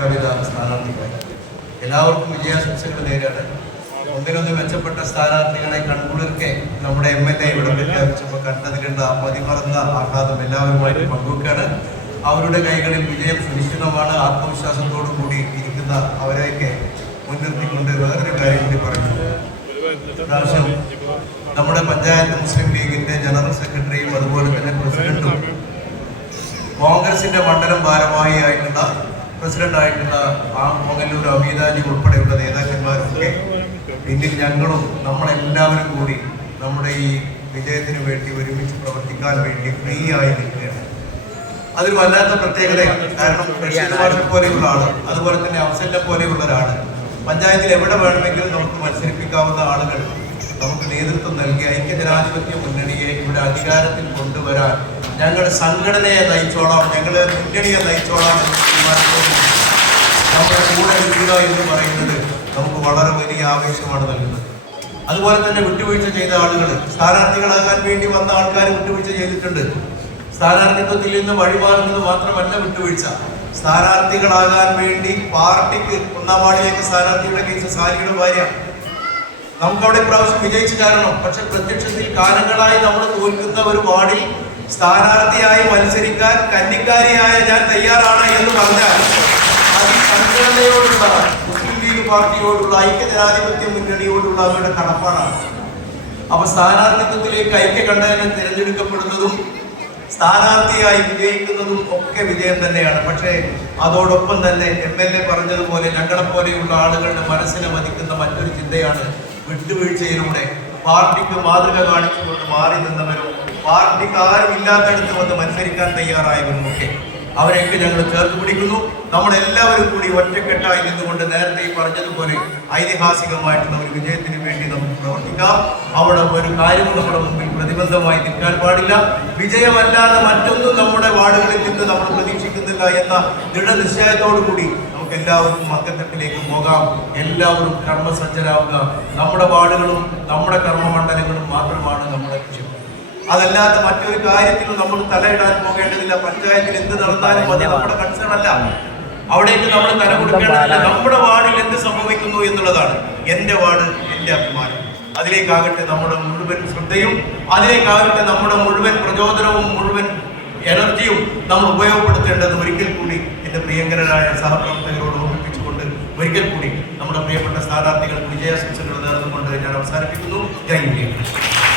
സ്ഥാനാർത്ഥികളെ എല്ലാവർക്കും വിജയാശംസകൾ നേരാണ്. ഒന്നിനൊന്ന് മെച്ചപ്പെട്ട സ്ഥാനാർത്ഥികളെ കൺകുളിർക്കെ നമ്മുടെ MLA ഇവിടെ പ്രഖ്യാപിച്ചപ്പോൾ കണ്ടതിലുള്ള മതിമറന്ന ആഹ്ലാദം എല്ലാവരുമായിട്ട് പങ്കുവെക്കാണ്. അവരുടെ കൈകളിൽ വിജയം സുനിശ്ചിതമാണ്. ആത്മവിശ്വാസത്തോടു കൂടി ഇരിക്കുന്ന അവരെയൊക്കെ മുൻനിർത്തിക്കൊണ്ട് വേറൊരു കാര്യം കൂടി പറഞ്ഞു. പ്രാവശ്യം നമ്മുടെ പഞ്ചായത്ത് മുസ്ലിം ലീഗിന്റെ ജനറൽ സെക്രട്ടറിയും അതുപോലെ തന്നെ പ്രസിഡന്റും കോൺഗ്രസിന്റെ മണ്ഡലം ഭാരവാഹിയായിട്ടുള്ള പ്രസിഡന്റായിട്ടുള്ള മംഗല്ലൂർ അമീതാജി ഉൾപ്പെടെയുള്ള നേതാക്കന്മാരൊക്കെ പിന്നിൽ ഞങ്ങളും നമ്മളെല്ലാവരും കൂടി നമ്മുടെ ഈ വിജയത്തിന് വേണ്ടി ഒരുമിച്ച് പ്രവർത്തിക്കാൻ വേണ്ടി ഫ്രീ ആയി നിൽക്കുകയാണ്. അതൊരു വല്ലാത്ത പ്രത്യേകതയാണ്. കാരണം റഷീദ് പോലെയുള്ള ആള്, അതുപോലെ തന്നെ അഫ്സലിനെ പോലെയുള്ള ഒരാള് പഞ്ചായത്തിൽ എവിടെ വേണമെങ്കിലും നമുക്ക് മത്സരിപ്പിക്കാവുന്ന ആളുകൾ നമുക്ക് നേതൃത്വം നൽകി ഐക്യജനാധിപത്യ മുന്നണിയെ ഇവിടെ അധികാരത്തിൽ കൊണ്ടുവരാൻ ഞങ്ങൾ സംഘടനയെ നയിച്ചോളാം, ഞങ്ങൾ മുന്നണിയെ നയിച്ചോളാം എന്ന തീരുമാനത്തോടെ നമ്മുടെ കൂടെ നിൽക്കുക എന്ന് പറയുന്നത് നമുക്ക് വളരെ വലിയ ആവേശമാണ് നൽകുന്നത്. അതുപോലെ തന്നെ വിട്ടുവീഴ്ച ചെയ്ത ആളുകൾ, സ്ഥാനാർത്ഥികളാകാൻ വേണ്ടി വന്ന ആൾക്കാർ വിട്ടുവീഴ്ച ചെയ്തിട്ടുണ്ട്. സ്ഥാനാർത്ഥിത്വത്തിൽ നിന്ന് വഴിമാറുന്നത് മാത്രമല്ല വിട്ടുവീഴ്ച, സ്ഥാനാർത്ഥികളാകാൻ വേണ്ടി പാർട്ടിക്ക് ഒന്നാം വാർഡിലേക്ക് സ്ഥാനാർത്ഥിയുടെ കേസ് സാരിയുടെ ഭാര്യ നമുക്കവിടെ പ്രാവശ്യം വിജയിച്ചു കാരണം. പക്ഷെ പ്രത്യക്ഷത്തിൽ കാലങ്ങളായി നമ്മൾ തോൽക്കുന്ന ഒരു വാർഡിൽ സ്ഥാനാർത്ഥിയായി മത്സരിക്കാൻ കന്നിക്കാരിയായ ഞാൻ തയ്യാറാണ് എന്ന് പറഞ്ഞാൽ അത് സംഘടനയോടുള്ള മുസ്ലിം ലീഗ് പാർട്ടിയോടുള്ള ഐക്യജനാധിപത്യ മുന്നണിയോടുള്ള അവരുടെ കടപ്പാടാണ്. അപ്പൊ സ്ഥാനാർത്ഥിത്വത്തിലേക്ക് ഐക്യകണ്ഠേന തിരഞ്ഞെടുക്കപ്പെടുന്നതും സ്ഥാനാർത്ഥിയായി വിജയിക്കുന്നതും ഒക്കെ വിജയം തന്നെയാണ്. പക്ഷേ അതോടൊപ്പം തന്നെ MLA പറഞ്ഞതുപോലെ ഞങ്ങളെപ്പോലെയുള്ള ആളുകളുടെ മനസ്സിനെ മതിക്കുന്ന മറ്റൊരു ചിന്തയാണ് വിട്ടുവീഴ്ചയിലൂടെ പാർട്ടിക്ക് മാതൃക കാണിച്ചുകൊണ്ട് മാറി നിന്നവരും പാർട്ടിക്ക് ആരും ഇല്ലാത്തടത്ത് വന്ന് മത്സരിക്കാൻ തയ്യാറായവരും ഒക്കെ അവരെയൊക്കെ ഞങ്ങൾ ചേർത്ത് പിടിക്കുന്നു. നമ്മളെല്ലാവരും കൂടി ഒറ്റക്കെട്ടായി നിന്നുകൊണ്ട് നേരത്തെ ഈ പറഞ്ഞതുപോലെ ഐതിഹാസികമായിട്ടുള്ള ഒരു വിജയത്തിന് വേണ്ടി നമുക്ക് പ്രവർത്തിക്കാം. അവിടെ ഒരു കാര്യവും നമ്മുടെ മുമ്പിൽ പ്രതിബന്ധമായി നിൽക്കാൻ പാടില്ല. വിജയമല്ലാതെ മറ്റൊന്നും നമ്മുടെ വാർഡുകളിൽ നിന്ന് നമ്മൾ പ്രതീക്ഷിക്കുന്നില്ല എന്ന ദൃഢനിശ്ചയത്തോടു കൂടി നമുക്ക് എല്ലാവർക്കും അക്കത്തട്ടിലേക്ക് പോകാം. എല്ലാവരും കർമ്മസജ്ജരാവുക. നമ്മുടെ വാർഡുകളും നമ്മുടെ കർമ്മമണ്ഡലങ്ങളും മാത്രമാണ് നമ്മുടെ ലക്ഷ്യം. അതല്ലാത്ത മറ്റൊരു കാര്യത്തിലും നമ്മൾ തലയിടാൻ പോകേണ്ടതില്ല. പഞ്ചായത്തിൽ എന്ത് നടന്നാലും അത് നമ്മുടെ കൺസേൺ അല്ല. അവിടേക്ക് നമ്മൾ തല കൊടുക്കേണ്ടതില്ല. നമ്മുടെ വാർഡിൽ എന്ത് സംഭവിക്കുന്നു എന്നുള്ളതാണ് എന്റെ വാർഡ്, എന്റെ അഭിമാനം. അതിലേക്കാകട്ടെ നമ്മുടെ മുഴുവൻ ശ്രദ്ധയും, അതിലേക്കാകട്ടെ നമ്മുടെ മുഴുവൻ പ്രചോദനവും മുഴുവൻ എനർജിയും നമ്മൾ ഉപയോഗപ്പെടുത്തേണ്ടത് ഒരിക്കൽ കൂടി എന്റെ പ്രിയങ്കരരായ സഹപ്രവർത്തകരോട് ഓർമ്മിപ്പിച്ചുകൊണ്ട് ഒരിക്കൽ കൂടി നമ്മുടെ പ്രിയപ്പെട്ട സ്ഥാനാർത്ഥികൾക്ക് വിജയാശംസകൾ നേർന്നുകൊണ്ട് ഞാൻ അവസാനിപ്പിക്കുന്നു. ജയ് ഹിന്ദ്.